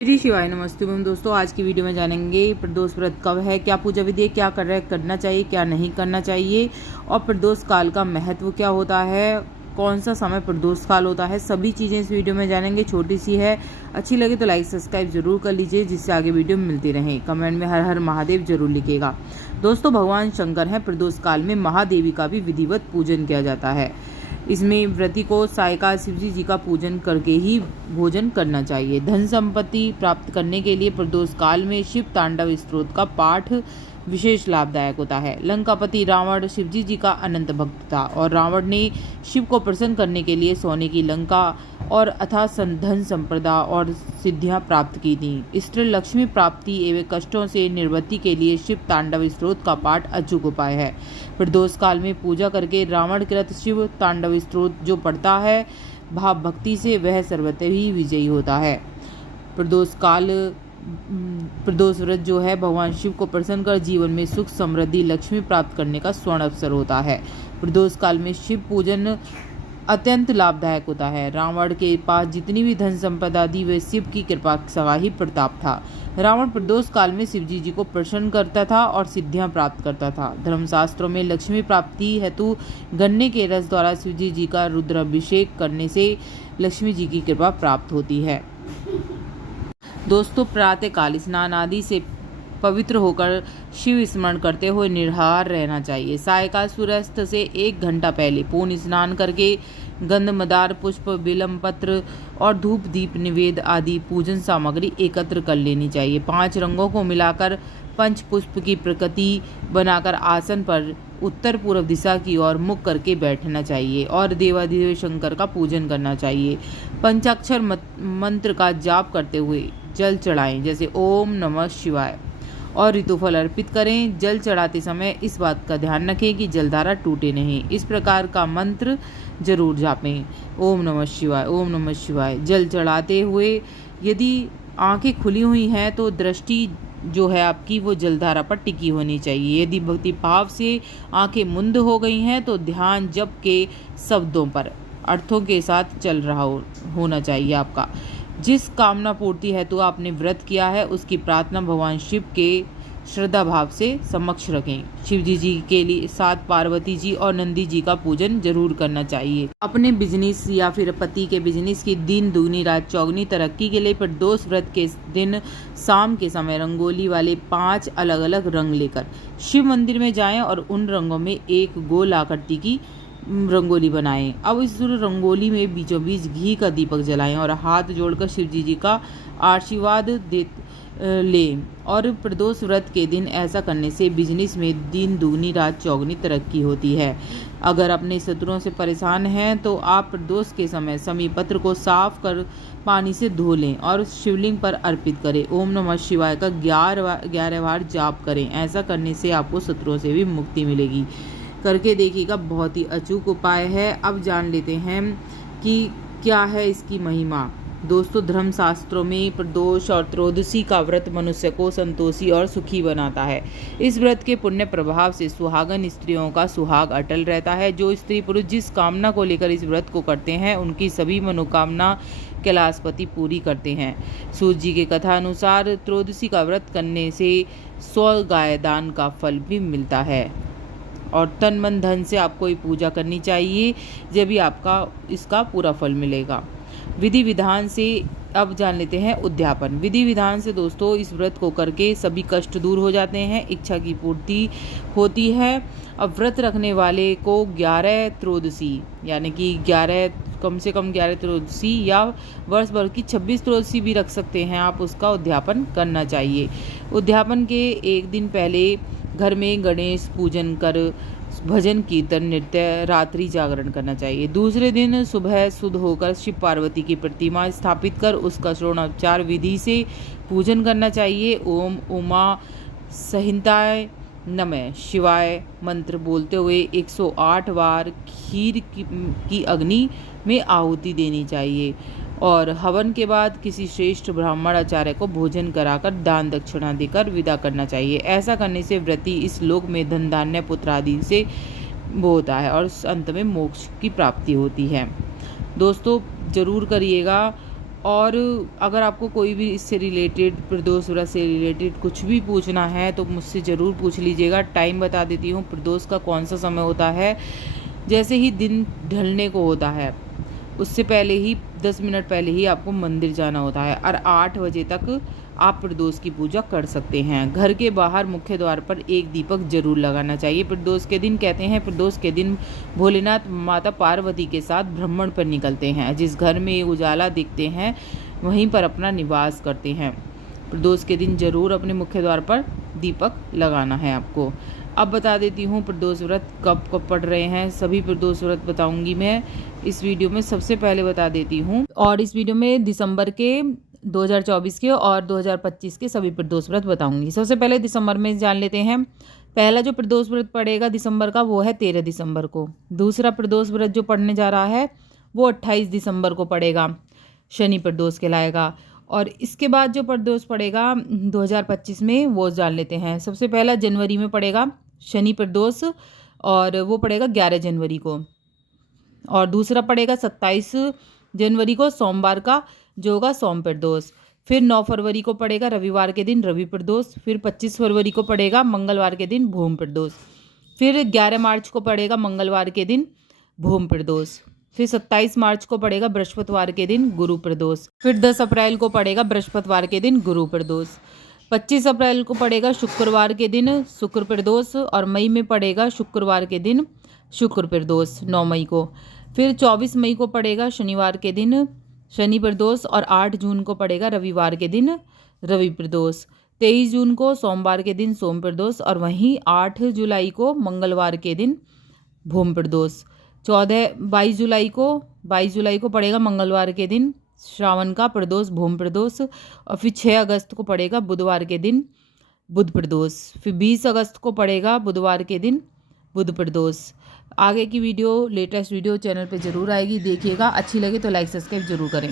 जी शिवाय नमस्ते दोस्तों, आज की वीडियो में जानेंगे प्रदोष व्रत कब है, क्या पूजा विधि है, क्या करना चाहिए, क्या नहीं करना चाहिए और प्रदोष काल का महत्व क्या होता है, कौन सा समय प्रदोष काल होता है। सभी चीज़ें इस वीडियो में जानेंगे। छोटी सी है, अच्छी लगे तो लाइक सब्सक्राइब जरूर कर लीजिए, जिससे आगे वीडियो मिलती रहे। कमेंट में हर हर महादेव जरूर लिखिएगा। दोस्तों, भगवान शंकर हैं, प्रदोष काल में महादेवी का भी विधिवत पूजन किया जाता है। इसमें व्रती को सायकाल शिवजी जी का पूजन करके ही भोजन करना चाहिए। धन संपत्ति प्राप्त करने के लिए प्रदोष काल में शिव तांडव स्तोत्र का पाठ विशेष लाभदायक होता है। लंकापति रावण शिवजी जी का अनंत भक्त था और रावण ने शिव को प्रसन्न करने के लिए सोने की लंका और अथाह धन संपदा और सिद्धियां प्राप्त की थी। स्त्री लक्ष्मी प्राप्ति एवं कष्टों से निवृत्ति के लिए शिव तांडव स्तोत्र का पाठ अचूक उपाय है। प्रदोष काल में पूजा करके रावण कृत शिव तांडव स्तोत्र जो पढ़ता है भाव भक्ति से, वह सर्वतः ही विजयी होता है। प्रदोष व्रत जो है भगवान शिव को प्रसन्न कर जीवन में सुख समृद्धि लक्ष्मी प्राप्त करने का स्वर्ण अवसर होता है। प्रदोष काल में शिव पूजन अत्यंत लाभदायक होता है। रावण के पास जितनी भी धन संपदा थी वह शिव की कृपा सवा ही प्रताप था। रावण प्रदोष काल में शिवजी जी को प्रसन्न करता था और सिद्धियां प्राप्त करता था। धर्मशास्त्रों में लक्ष्मी प्राप्ति हेतु गन्ने के रस द्वारा शिवजी जी का रुद्राभिषेक करने से लक्ष्मी जी की कृपा प्राप्त होती है। दोस्तों, प्रातः काल स्नान आदि से पवित्र होकर शिव स्मरण करते हुए निराहार रहना चाहिए। सायकाल सूर्यास्त से 1 घंटा पहले पूर्ण स्नान करके गंध मदार पुष्प बिल्व पत्र और धूप दीप निवेद आदि पूजन सामग्री एकत्र कर लेनी चाहिए। 5 रंगों को मिलाकर पंच पुष्प की प्रकृति बनाकर आसन पर उत्तर पूर्व दिशा की ओर मुख करके बैठना चाहिए और देवाधिदेव शंकर का पूजन करना चाहिए। पंचाक्षर मंत्र का जाप करते हुए जल चढ़ाएं, जैसे ओम नमः शिवाय, और ऋतुफल अर्पित करें। जल चढ़ाते समय इस बात का ध्यान रखें कि जलधारा टूटे नहीं। इस प्रकार का मंत्र जरूर जापें, ओम नमः शिवाय, ओम नमः शिवाय। जल चढ़ाते हुए यदि आंखें खुली हुई हैं तो दृष्टि जो है आपकी वो जलधारा पर टिकी होनी चाहिए। यदि भक्ति भाव से आंखें मुंद हो गई हैं तो ध्यान जप के शब्दों पर अर्थों के साथ चल रहा होना चाहिए। आपका जिस कामना पूर्ति हेतु आपने व्रत किया है उसकी प्रार्थना भगवान शिव के श्रद्धा भाव से समक्ष रखें। शिवजी जी के लिए साथ पार्वती जी और नंदी जी का पूजन जरूर करना चाहिए। अपने बिजनेस या फिर पति के बिजनेस की दिन दुगनी रात चौगनी तरक्की के लिए प्रदोष व्रत के दिन शाम के समय रंगोली वाले 5 अलग अलग रंग लेकर शिव मंदिर में जाएं और उन रंगों में एक गोल आकृति की रंगोली बनाएं। अब इस रंगोली में बीचों बीच घी का दीपक जलाएं और हाथ जोड़कर शिवजी जी का आशीर्वाद लें। और प्रदोष व्रत के दिन ऐसा करने से बिजनेस में दिन दुगनी रात चौगनी तरक्की होती है। अगर अपने शत्रुओं से परेशान हैं तो आप प्रदोष के समय समी पत्र को साफ कर पानी से धो लें और शिवलिंग पर अर्पित करें। ओम नमः शिवाय का 11 बार जाप करें। ऐसा करने से आपको शत्रुओं से भी मुक्ति मिलेगी। करके देखिएगा, बहुत ही अचूक उपाय है। अब जान लेते हैं कि क्या है इसकी महिमा। दोस्तों, धर्म शास्त्रों में प्रदोष और त्रयोदशी का व्रत मनुष्य को संतोषी और सुखी बनाता है। इस व्रत के पुण्य प्रभाव से सुहागन स्त्रियों का सुहाग अटल रहता है। जो स्त्री पुरुष जिस कामना को लेकर इस व्रत को करते हैं उनकी सभी मनोकामना कैलाशपति पूरी करते हैं। सूर्य जी के कथा अनुसार त्रयोदशी का व्रत करने से 100 गाय दान का फल भी मिलता है और तन मन धन से आपको ये पूजा करनी चाहिए, जब भी आपका इसका पूरा फल मिलेगा। विधि विधान से अब जान लेते हैं उद्यापन। विधि विधान से दोस्तों इस व्रत को करके सभी कष्ट दूर हो जाते हैं, इच्छा की पूर्ति होती है। अब व्रत रखने वाले को 11 त्रयोदशी यानी कि 11 कम से कम 11 त्रयोदशी या वर्ष भर की 26 त्रयोदशी भी रख सकते हैं आप, उसका उद्यापन करना चाहिए। उद्यापन के 1 दिन पहले घर में गणेश पूजन कर भजन कीर्तन नृत्य रात्रि जागरण करना चाहिए। दूसरे दिन सुबह शुद्ध होकर शिव पार्वती की प्रतिमा स्थापित कर उसका षोडशोपचार विधि से पूजन करना चाहिए। ओम उमा संहिताय नमः शिवाय मंत्र बोलते हुए 108 बार खीर की अग्नि में आहुति देनी चाहिए और हवन के बाद किसी श्रेष्ठ ब्राह्मण आचार्य को भोजन कराकर दान दक्षिणा देकर विदा करना चाहिए। ऐसा करने से व्रती इस लोक में धन धान्य पुत्र आदि से वो होता है और अंत में मोक्ष की प्राप्ति होती है। दोस्तों, जरूर करिएगा और अगर आपको कोई भी इससे रिलेटेड, प्रदोष व्रत से रिलेटेड कुछ भी पूछना है तो मुझसे ज़रूर पूछ लीजिएगा। टाइम बता देती हूँ, प्रदोष का कौन सा समय होता है। जैसे ही दिन ढलने को होता है उससे पहले ही 10 मिनट पहले ही आपको मंदिर जाना होता है और 8 बजे तक आप प्रदोष की पूजा कर सकते हैं। घर के बाहर मुख्य द्वार पर एक दीपक जरूर लगाना चाहिए। प्रदोष के दिन कहते हैं, प्रदोष के दिन भोलेनाथ माता पार्वती के साथ भ्रमण पर निकलते हैं। जिस घर में उजाला दिखते हैं वहीं पर अपना निवास करते हैं। प्रदोष के दिन जरूर अपने मुख्य द्वार पर दीपक लगाना है आपको। अब बता देती हूँ प्रदोष व्रत कब कब पढ़ रहे हैं। सभी प्रदोष व्रत बताऊंगी मैं इस वीडियो में। सबसे पहले बता देती हूँ, और इस वीडियो में दिसंबर के 2024 के और 2025 के सभी प्रदोष व्रत बताऊंगी। सबसे पहले दिसंबर में जान लेते हैं। पहला जो प्रदोष व्रत पड़ेगा दिसंबर का वो है 13 दिसंबर को। दूसरा प्रदोष व्रत जो पढ़ने जा रहा है वो 28 दिसंबर को पड़ेगा, शनि प्रदोष कहलाएगा। और इसके बाद जो प्रदोष पड़ेगा 2025 में वो जान लेते हैं। सबसे पहला जनवरी में पड़ेगा शनि प्रदोष, और वो पड़ेगा 11 जनवरी को। और दूसरा पड़ेगा 27 जनवरी को सोमवार का, जो होगा सोम प्रदोष। फिर 9 फरवरी को पड़ेगा रविवार के दिन रवि प्रदोष। फिर 25 फरवरी को पड़ेगा मंगलवार के दिन भूम प्रदोष। फिर 11 मार्च को पड़ेगा मंगलवार के दिन भूम प्रदोष। फिर 27 मार्च को पड़ेगा बृहस्पतिवार के दिन गुरु प्रदोष। फिर 10 अप्रैल को पड़ेगा बृहस्पतिवार के दिन गुरु प्रदोष। 25 अप्रैल को पड़ेगा शुक्रवार के दिन शुक्र प्रदोष, और मई में पड़ेगा शुक्रवार के दिन शुक्र प्रदोष 9 मई को। फिर 24 मई को पड़ेगा शनिवार के दिन शनि प्रदोष, और 8 जून को पड़ेगा रविवार के दिन रवि प्रदोष। 23 जून को सोमवार के दिन सोम प्रदोष, और वहीं 8 जुलाई को मंगलवार के दिन भूम प्रदोष। 22 जुलाई को पड़ेगा मंगलवार के दिन श्रावण का प्रदोष भूम प्रदोष। और फिर 6 अगस्त को पड़ेगा बुधवार के दिन बुध प्रदोष। फिर 20 अगस्त को पड़ेगा बुधवार के दिन बुध प्रदोष। आगे की वीडियो, लेटेस्ट वीडियो चैनल पे ज़रूर आएगी, देखिएगा। अच्छी लगे तो लाइक सब्सक्राइब जरूर करें।